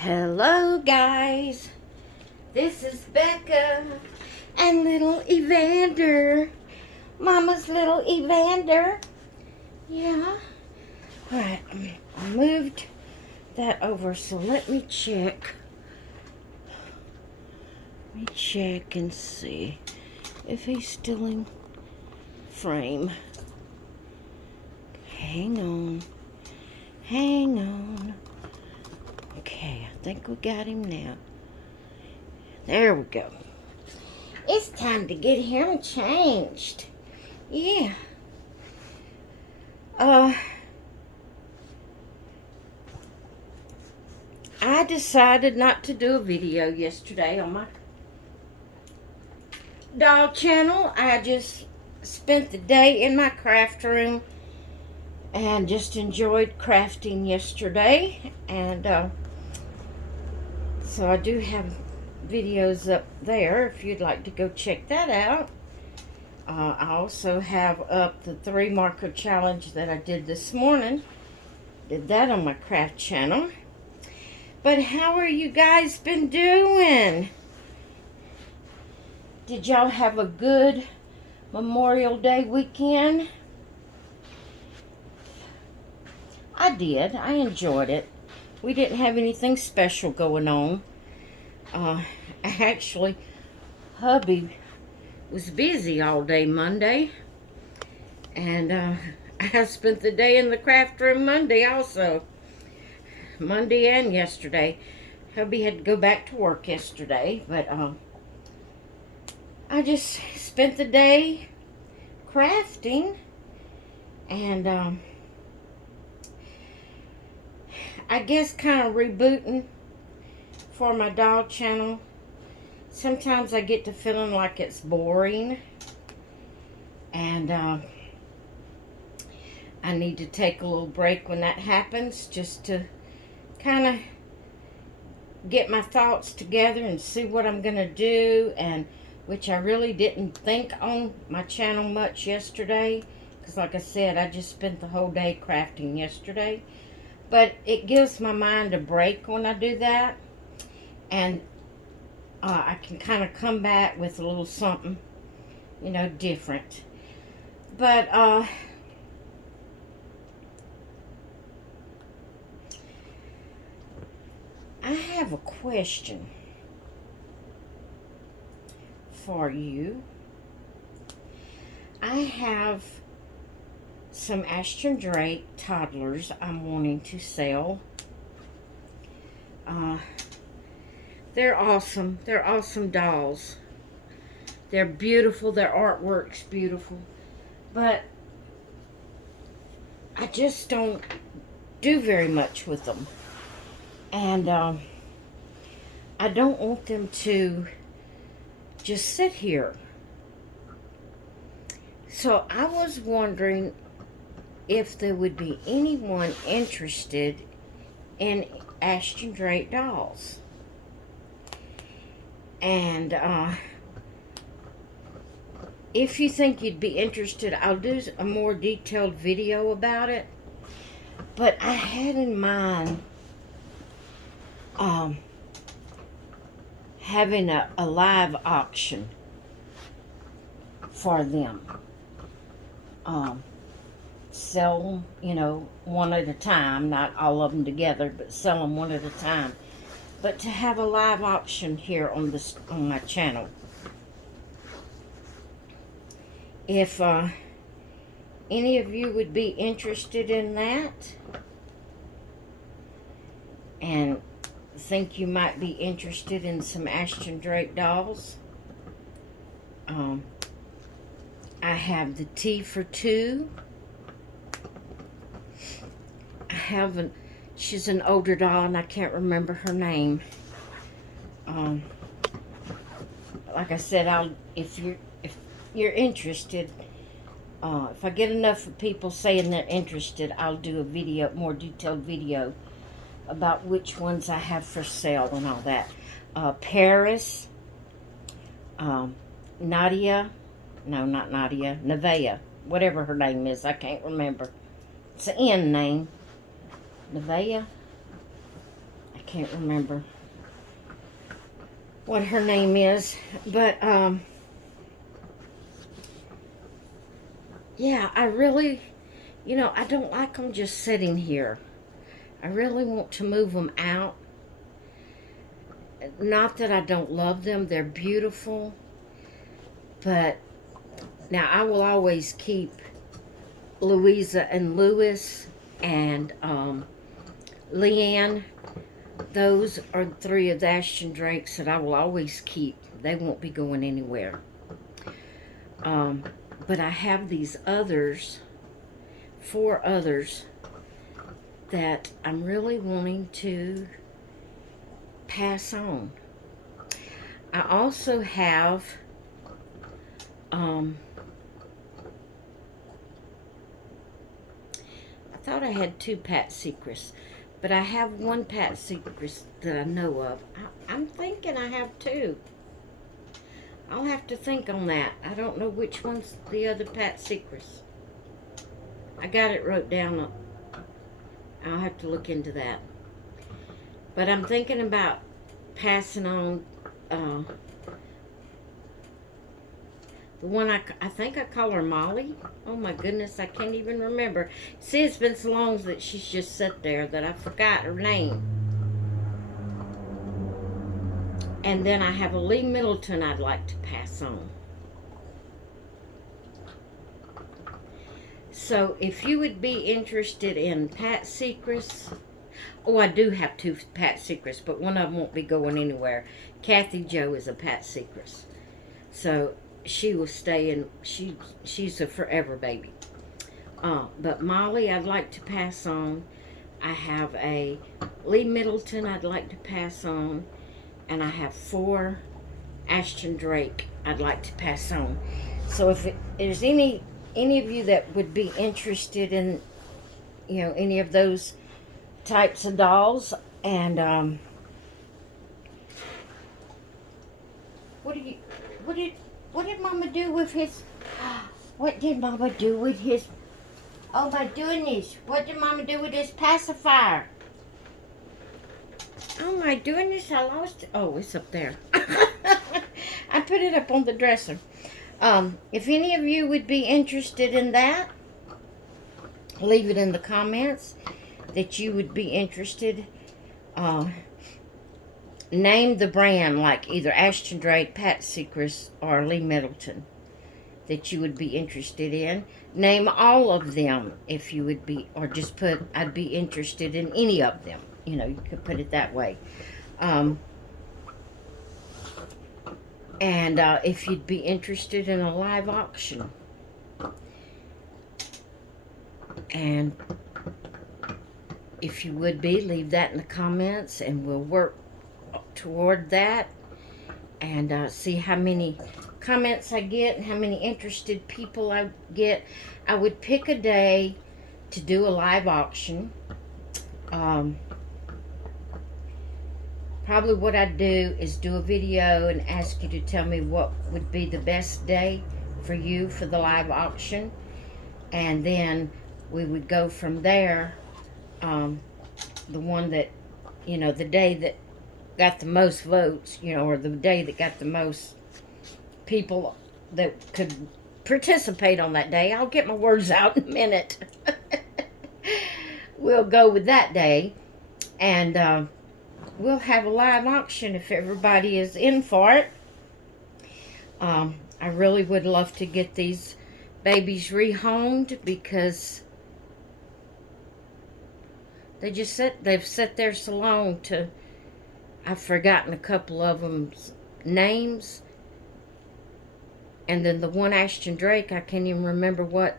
Hello guys, this is Becca and little Evander, Mama's little Evander. Yeah, alright, I moved that over, so let me check. Let me check and see if he's still in frame. Hang on. Okay, I think we got him now. There we go. It's time to get him changed. Yeah. I decided not to do a video yesterday on my doll channel. I just spent the day in my craft room and just enjoyed crafting yesterday. And so I do have videos up there if you'd like to go check that out. I also have up the 3 marker challenge that I did this morning. Did that on my craft channel. But how are you guys been doing? Did y'all have a good Memorial Day weekend? I did. I enjoyed it. We didn't have anything special going on. Actually, hubby was busy all day Monday. And I spent the day in the craft room Monday also. Monday and yesterday. Hubby had to go back to work yesterday, but I just spent the day crafting, and I guess kind of rebooting for my doll channel. Sometimes I get to feeling like it's boring, and I need to take a little break when that happens, just to kind of get my thoughts together and see what I'm going to do, and which I really didn't think on my channel much yesterday, because like I said, I just spent the whole day crafting yesterday. But it gives my mind a break when I do that, and I can kind of come back with a little something, you know, different. But I have a question for you. I have some Ashton Drake toddlers I'm wanting to sell. They're awesome. They're awesome dolls. They're beautiful. Their artwork's beautiful. But I just don't do very much with them. And I don't want them to just sit here. So I was wondering if there would be anyone interested in Ashton Drake dolls. And if you think you'd be interested, I'll do a more detailed video about it. But I had in mind having a live auction for them. Sell them, you know, one at a time, not all of them together, but sell them one at a time. But to have a live auction here on my channel. If any of you would be interested in that, and think you might be interested in some Ashton Drake dolls, I have the T for 2. I have she's an older doll and I can't remember her name. Like I said, if you're interested, if I get enough of people saying they're interested, I'll do a video, more detailed video about which ones I have for sale and all that. Paris, Nadia, no, not Nadia, Nevaeh, whatever her name is, I can't remember. It's an N name. Nevaeh. I can't remember what her name is, but yeah, I really, I don't like them just sitting here. I really want to move them out. Not that I don't love them, they're beautiful, but now I will always keep Louisa and Lewis and Leanne. Those are 3 of the Ashton Drakes that I will always keep. They won't be going anywhere. But I have these others, 4 others, that I'm really wanting to pass on. I also have I thought I had 2 Pat Secrets, but I have 1 Pat Secret that I know of. I'm thinking I have 2. I'll have to think on that. I don't know which one's the other Pat Secrets. I got it wrote down. I'll have to look into that. But I'm thinking about passing on the one I think I call her Molly. Oh my goodness, I can't even remember. See, it's been so long that she's just sat there that I forgot her name. And then I have a Lee Middleton I'd like to pass on. So if you would be interested in Pat Secrets, oh, I do have 2 Pat Secrets, but one of them won't be going anywhere. Kathy Jo is a Pat Secrets. So she will stay in, she's a forever baby. But Molly I'd like to pass on. I have a Lee Middleton I'd like to pass on. And I have 4 Ashton Drake I'd like to pass on. So if there's any of you that would be interested in, any of those types of dolls, and what did Mama do with his? What did Mama do with his? Oh my goodness! What did Mama do with his pacifier? Oh my goodness, I lost it. Oh, it's up there. I put it up on the dresser. If any of you would be interested in that, leave it in the comments that you would be interested. Name the brand, like either Ashton Drake, Pat Secrets, or Lee Middleton, that you would be interested in. Name all of them if you would be, or just put, I'd be interested in any of them. You could put it that way. And if you'd be interested in a live auction. And if you would be, leave that in the comments and we'll work toward that. And see how many comments I get and how many interested people I get. I would pick a day to do a live auction. Probably what I'd do is do a video and ask you to tell me what would be the best day for you for the live auction. And then we would go from there. The one that, the day that got the most votes, or the day that got the most people that could participate on that day. I'll get my words out in a minute. We'll go with that day. And we'll have a live auction if everybody is in for it. I really would love to get these babies rehomed because they've sat there so long to, I've forgotten a couple of them's names. And then the one Ashton Drake, I can't even remember what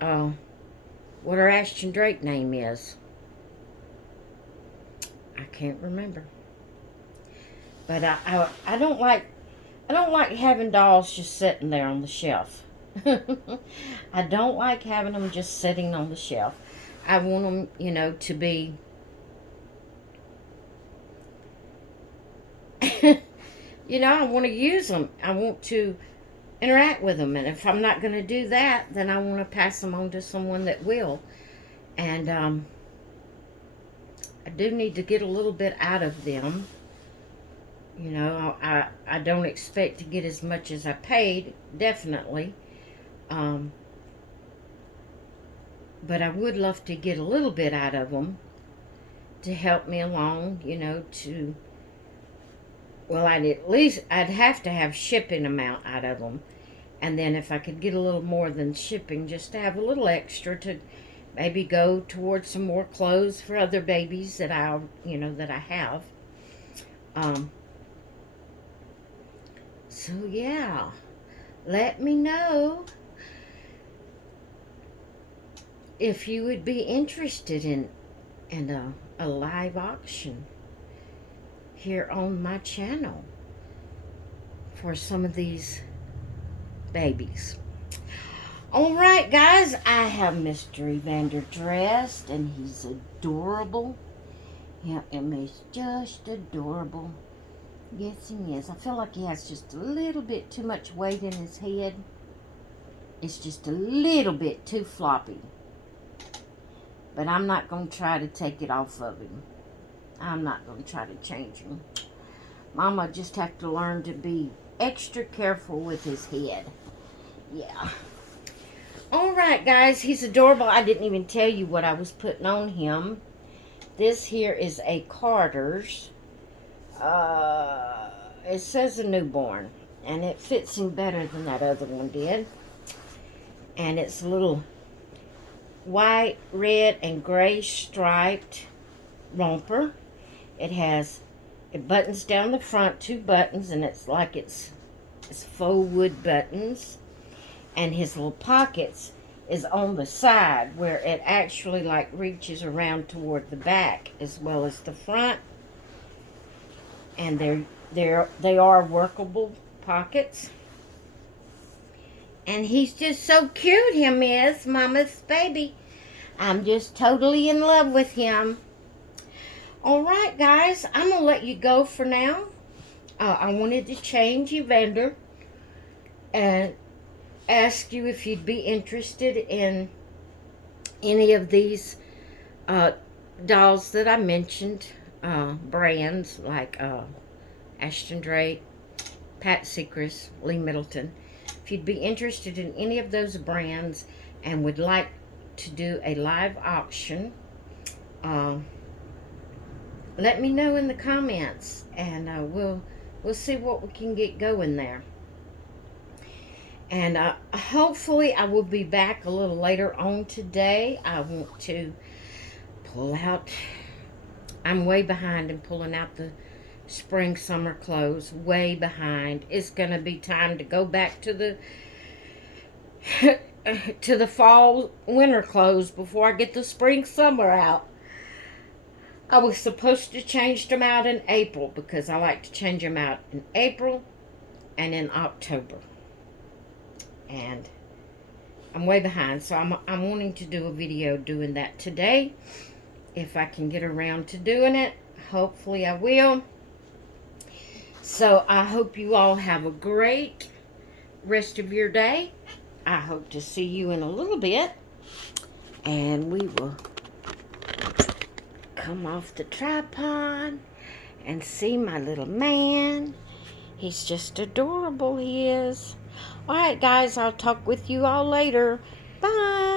her Ashton Drake name is. I can't remember. But I don't like having dolls just sitting there on the shelf. I don't like having them just sitting on the shelf. I want them, to be I want to use them. I want to interact with them. And if I'm not going to do that, then I want to pass them on to someone that will. And I do need to get a little bit out of them. You know, I don't expect to get as much as I paid, definitely. But I would love to get a little bit out of them to help me along, you know, well, I'd have to have shipping amount out of them. And then if I could get a little more than shipping, just to have a little extra to maybe go towards some more clothes for other babies that I have. So yeah, let me know if you would be interested in a live auction here on my channel for some of these babies. All right, guys, I have Mr. Evander dressed, and he's adorable. Yeah, he's just adorable. Yes, he is. I feel like he has just a little bit too much weight in his head. It's just a little bit too floppy. But I'm not going to try to take it off of him. I'm not going to try to change him. Mama just have to learn to be extra careful with his head. Yeah. All right, guys. He's adorable. I didn't even tell you what I was putting on him. This here is a Carter's. It says a newborn, and it fits him better than that other one did. And it's a little white, red, and gray striped romper. It buttons down the front, 2 buttons, and it's like it's faux wood buttons. And his little pockets is on the side where it actually like reaches around toward the back as well as the front. And they are workable pockets. And he's just so cute, him is, Mama's baby. I'm just totally in love with him. All right, guys, I'm going to let you go for now. I wanted to change Evander and ask you if you'd be interested in any of these dolls that I mentioned. Brands like Ashton Drake, Pat Secrets, Lee Middleton. If you'd be interested in any of those brands and would like to do a live auction, let me know in the comments, and we'll see what we can get going there. And hopefully I will be back a little later on today. I want to pull out, I'm way behind in pulling out the spring summer clothes, way behind. It's gonna be time to go back to the to the fall winter clothes before I get the spring summer out. I was supposed to change them out in April because I like to change them out in April and in October. And I'm way behind, so I'm wanting to do a video doing that today. If I can get around to doing it, hopefully I will. So I hope you all have a great rest of your day. I hope to see you in a little bit. And we will come off the tripod and see my little man. He's just adorable, he is. All right, guys, I'll talk with you all later. Bye.